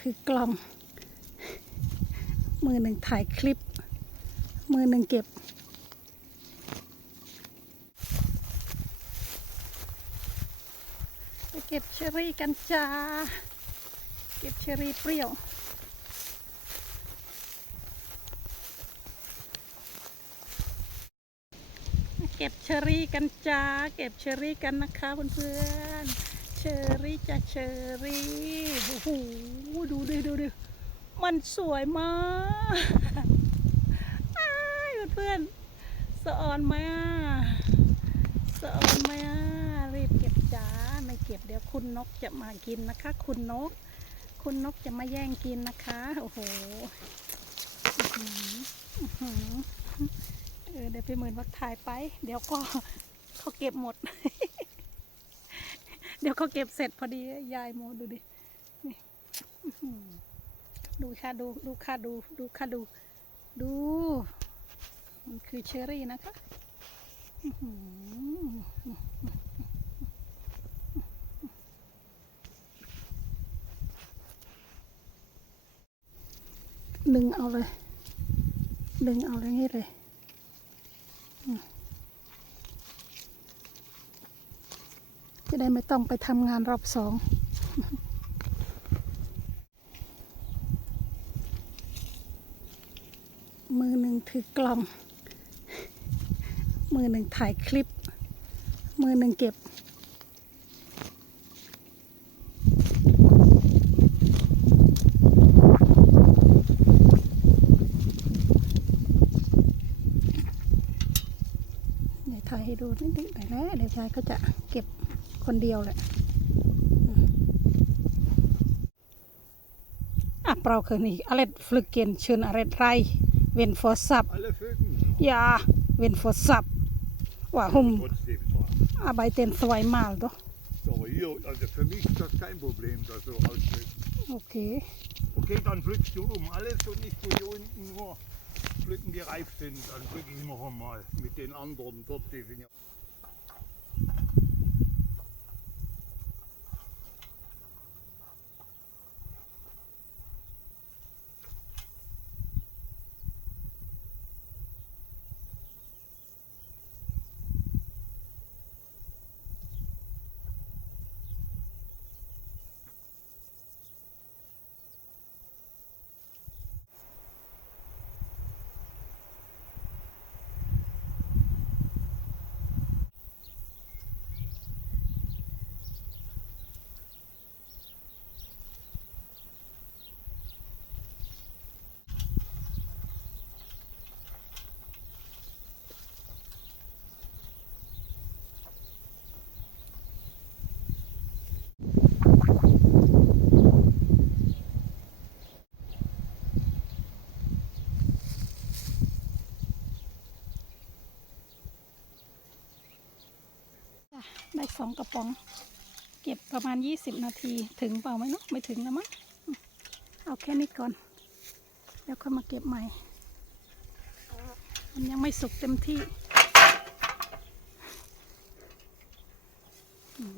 ถือกล่อง มือหนึ่งถ่ายคลิป มือหนึ่งเก็บ ไปเก็บเชอรี่กันจ้า เก็บเชอรี่เปรี้ยวเก็บเชอรี่กันจ้า เก็บเชอรี่กันนะคะเพื่อนๆ เชอรี่จ้าเชอรี่โอ้โหดูดิดูดิมันสวยมากอ้ายเพื่อนสะออนไหมอะสะออนไหมอะรีบเก็บจ้าไม่เก็บเดี๋ยวคุณนกจะมากินนะคะ คุณนก คุณนกจะมาแย่งกินนะคะโอ้โหเออเดี๋ยวพี่หมื่นวัดถ่ายไป เดี๋ยวก็เขาเก็บหมด เดี๋ยวเขาเก็บเสร็จพอดียายโมดูดินี่ดูค่ะดูดูค่ะดูดูค่ะดู ดู มันคือเชอรี่นะคะหือดึงเอาเลย ดึงเอาเลยนี่เลย อืมจะ ได้ไม่ต้องไปทำงานรอบสองมือหนึ่งถือกล่อง มือหนึ่งถ่ายคลิป มือหนึ่งเก็บเดี๋ยวถ่ายให้ดูนิดๆหน่อยนะเดี๋ยวชายก็จะเก็บ คนเดียวแหละอืมอะเปล่าคืนนี้อะไรฟลึกเกนเชิญอะไรไรเวนฟอร์ซับ Alle Vögel. ยาเวนฟอร์ซับว่าหุม Trotzdem fahren. อาใบเต็นสวยมากตัว Aber hier, also für mich ist das kein Problem, da so auspflücken. โอเค Okay, dann pflückst du um alles und ich tue hier unten nur pflücken, die reif sind. Dann pflücke ich noch einmal mit den anderen dort die Finger. สองกระป๋อง เก็บประมาณ 20 นาทีถึงเปล่าไหมเนาะไม่ถึงแล้วมั้งเอาแค่นี้ก่อน แล้วค่อยมาเก็บใหม่ มันยังไม่สุกเต็มที่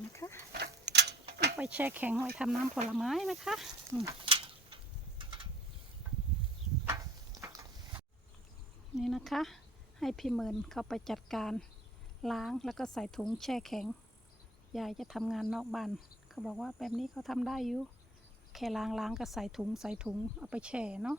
นะคะเอาไปแช่แข็งไว้ทำน้ำผลไม้นะคะนี่นะคะ ให้พี่เมินเข้าไปจัดการล้างแล้วก็ใส่ถุงแช่แข็ง ยายจะทำงานนอกบ้าน เขาบอกว่าแบบนี้เขาทำได้อยู่ แค่ล้างล้างก็ใส่ถุงใส่ถุงเอาไปแช่เนาะ